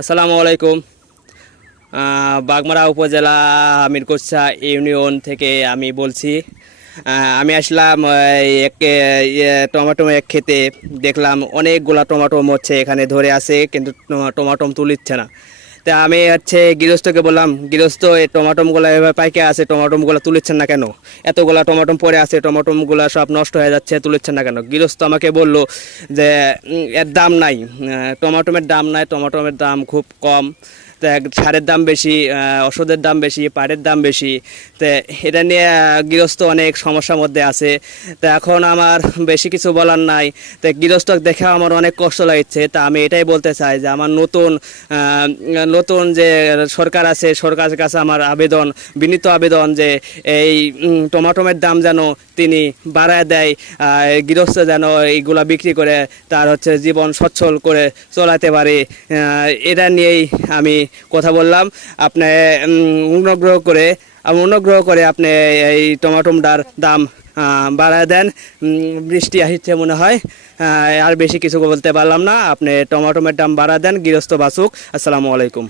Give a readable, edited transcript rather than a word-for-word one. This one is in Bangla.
আসসালামু আলাইকুম। বাগমারা উপজেলা আমিরকোচ্ছা ইউনিয়ন থেকে আমি বলছি। আমি আসলাম টমেটো এক খেতে, দেখলাম অনেকগুলা টমেটো হচ্ছে এখানে ধরে আছে, কিন্তু টমেটো তুলিচ্ছে না। তা আমি গৃহস্থকে বললাম, গৃহস্থ এই টমাটোমগুলো এভাবে পাইকে আছে, টমাটোমগুলো তুলিচ্ছেন না কেন? এতগুলা টমাটো পড়ে আছে, টমাটোমগুলো সব নষ্ট হয়ে যাচ্ছে, তুলিচ্ছেন না কেন? গৃহস্থ আমাকে বলল যে এর দাম নাই, টমাটোমের দাম নাই, টমাটোমের দাম খুব কম। তা সারের দাম বেশি, ওষুধের দাম বেশি, পাটের দাম বেশি। তো এটা নিয়ে গৃহস্থ অনেক সমস্যার মধ্যে আছে। তা এখন আমার বেশি কিছু বলার নাই। তো গৃহস্থ দেখে আমার অনেক কষ্ট লাগছে। তা আমি এটাই বলতে চাই যে আমার নতুন যে সরকার আছে, সরকারের কাছে আমার আবেদন, বিনীত আবেদন যে এই টমাটোমের দাম যেন তিনি বাড়ায় দেয়, গৃহস্থ যেন এইগুলা বিক্রি করে তার জীবন সচ্ছল করে চলাতে পারে। এটা নিয়েই আমি কথা বললাম। আপনি অনুগ্রহ করে আপনি এই টমাটোমটার দাম বাড়ায় দেন। বৃষ্টি আসছে মনে হয়, আর বেশি কিছু বলতে পারলাম না। আপনি টমাটোমের দাম বাড়া দেন, গৃহস্থ বাঁচুক। আসসালামু আলাইকুম।